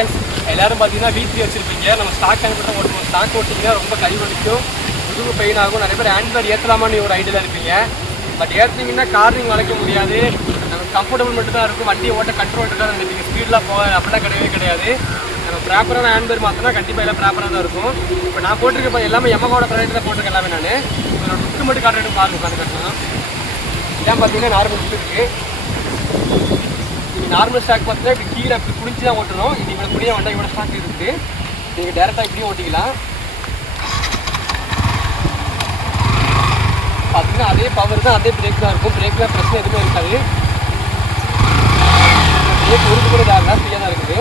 guys, எல்லாரும் பார்த்தீங்கன்னா V3 வச்சிருப்பீங்க. நம்ம ஸ்டாக் டேங்க் மட்டும் ஓட்டுவோம். ஸ்டாக் ஓட்டிங்கன்னா ரொம்ப கை வலிக்கும், முதுகு பெயின் ஆகும். நிறைய பேர் ஹேண்ட் பேர் ஏற்றலாமான்னு ஒரு ஐடியாவில் இருப்பீங்க. பட் ஏற்றிங்கன்னா கார்னிங் வளைக்க முடியாது. நமக்கு கம்ஃபர்டபுள் மட்டும் தான் இருக்கும். வண்டி ஓட்ட கண்ட்ரோல் இருக்காது. நீங்கள் ஸ்பீடெலாம் போக அப்படிலாம் கிடையாது. நம்ம ப்ராப்பரான ஹேண்ட் பேர் மாற்றினா கண்டிப்பாக எல்லாம் ப்ராப்பராக தான் இருக்கும். இப்போ நான் போட்டிருக்க எல்லாமே Yamaha ப்ராடக்ட் தான் போட்டிருக்கேன் எல்லாமே. நான் இதோட லுக்கு மட்டும் காட்டுறது பாருங்க. கட்டலாம் இதான் பார்த்தீங்கன்னா நார்மல் இருக்குது. நீங்கள் நார்மல் ஸ்டாக் பார்த்தீங்கன்னா இப்படி கீழே இப்படி குடிச்சு தான் ஓட்டணும். இது இவ்வளோ புளியாக வேண்டாம், இவ்வளோ ஸ்டாக் இருக்குது. நீங்கள் டேரெக்டாக இப்படியும் ஓட்டிக்கலாம். பார்த்தீங்கன்னா அதே பவர் தான், அதே பிரேக் தான் இருக்கும். பிரேக்கில் பிரச்சனை எதுவுமே இருக்காது. பிரேக் ஒரு கூட இதாக ஃப்ரீயாக தான் இருக்குது.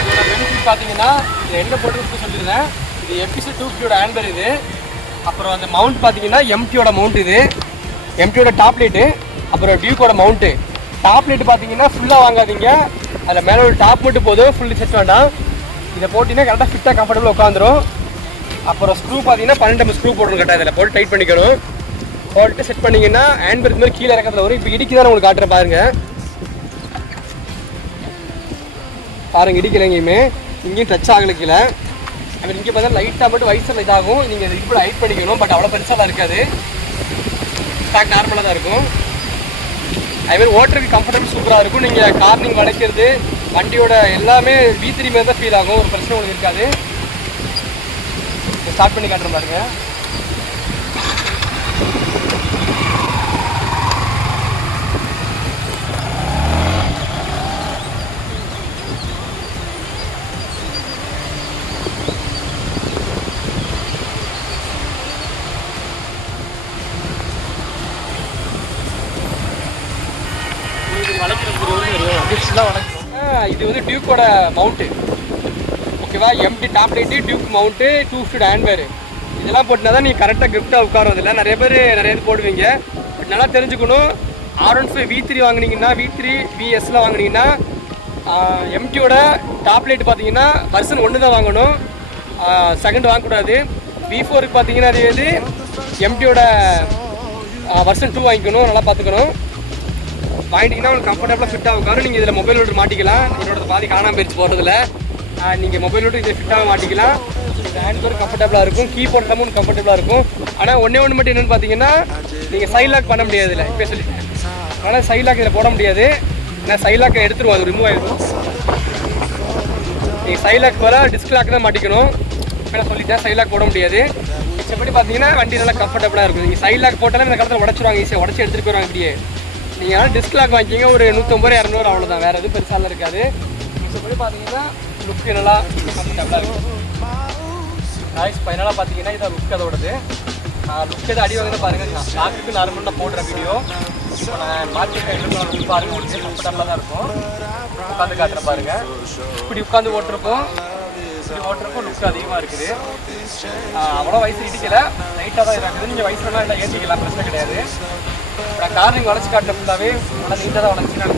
இதோட பெனிஃபிட் பார்த்தீங்கன்னா இது என்ன போட்டு சொல்லியிருந்தேன். இது FPC 250 ஹேண்ட்பேர் இது. அப்புறம் அந்த மவுண்ட் பார்த்தீங்கன்னா MTயோட மவுண்ட் இது. MTயோட டாப் லைட்டு, அப்புறம் டியூக்கோட மவுண்ட்டு. டாப் லைட்டு பார்த்தீங்கன்னா ஃபுல்லாக வாங்காதீங்க. அதில் மேலே ஒரு டாப் மட்டும் போதும், ஃபுல்லு செட் வேண்டாம். இதை போட்டிங்கன்னா கரெக்டாக ஃபிட்டாக கம்ஃபர்டபுளாக உட்காந்துரும். அப்புறம் ஸ்க்ரூ பார்த்தீங்கன்னா 12 ஸ்க்ரூ போடணும். கரெக்டாக இதில் போட்டு டைட் பண்ணிக்கணும். போட்டு செட் பண்ணிங்கன்னா ஹேண்ட் பேர் மாதிரி கீழே இறக்கத்தில் வரும். இப்போ இடிக்கு தான் உங்களுக்கு காட்டுற பாருங்க. பாருங்க இடிக்கல, எங்கேயுமே இங்கேயும் டச் ஆகலை கீழே. அப்புறம் இங்கே பார்த்தா லைட்டாக மட்டும் வயசில் இதாகும். நீங்கள் இது இப்படி ஹைட் பண்ணிக்கணும். பட் அவ்வளோ பெருசாலாம் இருக்காது. ஸ்டாக் நார்மலாக தான் இருக்கும். அதுமாதிரி ஓட்டுறதுக்கு கம்ஃபர்டபுள் சூப்பராக இருக்கும். நீங்கள் கார்னிங் வளைக்கிறது வண்டியோட எல்லாமே V3 மாதிரி தான் ஃபீல் ஆகும். ஒரு பிரச்சனை உங்களுக்கு இருக்காது. ஸ்டார்ட் பண்ணி காட்டுற பாருங்க. இது வந்து டியூக்கோட மவுண்ட்டு, ஓகேவா? MT top light, Duke mount, 250 ஹேண்ட்பேர். இதெல்லாம் போட்டுனா தான் நீங்கள் கரெக்டாக கிரிப்டாக உட்காரதில்லை. நிறைய பேர் போடுவீங்க. பட் நல்லா தெரிஞ்சுக்கணும். R15 V3 வாங்கினீங்கன்னா, V3 VSலாம் வாங்கினீங்கன்னா MTயோட டாப் லைட் பார்த்தீங்கன்னா வெர்ஷன் 1 தான் வாங்கணும். செகண்ட் வாங்கக்கூடாது. V4க்கு பார்த்தீங்கன்னா அது வந்து MTயோட வெர்ஷன் 2 வாங்கிக்கணும். நல்லா பார்த்துக்கணும். வாங்கிட்டீங்கன்னா உங்களுக்கு கம்ஃபர்டபுளாக ஃபிட்டாக உட்காரும். நீங்கள் இதில் மொபைல் ஓட்டு மாட்டிக்கலாம். என்னோட பாதி காணாமல் போயிடுச்சு போகிறதுல. நீங்கள் மொபைல் ஓட்டு இதில் ஃபிட்டாக மாட்டிக்கலாம். ஹேண்ட் பேர் கம்ஃபர்டபுளாக இருக்கும். கீபோர்ட் எல்லாமும் கம்ஃபர்டபுளாக இருக்கும். ஆனால் ஒன்றே மட்டும் என்னென்னு பார்த்தீங்கன்னா, நீங்கள் சைட் லாக் பண்ண முடியாது இதில். இப்போ சொல்லிட்டேன். ஆனால் சைட் லாக் இதில் போட முடியாது. ஏன்னா சைட் லாக் எடுத்துருவோம், அது ரிமூவ் ஆகிடும். நீங்கள் சைட் லாக் போல டிஸ்க் லாக் தான் மாட்டிக்கணும். ஆனால் சொல்லிட்டேன், சைட் லாக் போட முடியாது. மிச்சப்படி பார்த்தீங்கன்னா வண்டி நல்லா கம்ஃபர்டபுளாக இருக்கும். நீங்கள் சைட் லாக் போட்டாலும் இந்த காலத்தில் உடச்சிருவாங்க, ஈஸியாக உடச்சி எடுத்துகிட்டு போயிடுவாங்க. இப்படியே நீங்கள் ஆனால் டிஸ்க் லாக் வாங்கிக்கிங்க. ஒரு 150 200 அவ்வளோதான். வேறு எதுவும் பெருசாலாம் இருக்காது. மிச்சப்படி பார்த்தீங்கன்னா லுக்கு நல்லா கம்ஃபர்டபுளாக இருக்கும். நாய்ஸ் ஃபைனலாக பார்த்தீங்கன்னா இதான் லுக் அதோடது. லுக் எது அடி வாங்க பாருங்கள். நான் ஸ்டாக்கு நார்மலாக போடுற வீடியோ இப்போ நான் மார்க்கெட்டில் பாருங்கள். உங்களுக்கு கம்ஃபர்டபுளாக தான் இருக்கும். உட்காந்து காட்டுற பாருங்கள். இப்படி உட்காந்து ஓட்டுறப்போ லுக் அதிகமாக இருக்குது. அவ்வளோ வயசு இடிக்கலை, லைட்டாக தான் இருக்குது. நீங்கள் வயசுலாம் இல்லை ஏற்றிக்கலாம், பிரச்சனை கிடையாது. நான் கார்னிங் வளைச்சி காட்டின ஃபுல்லாகவே நல்லா நீட்டாக தான் வளைச்சி நான்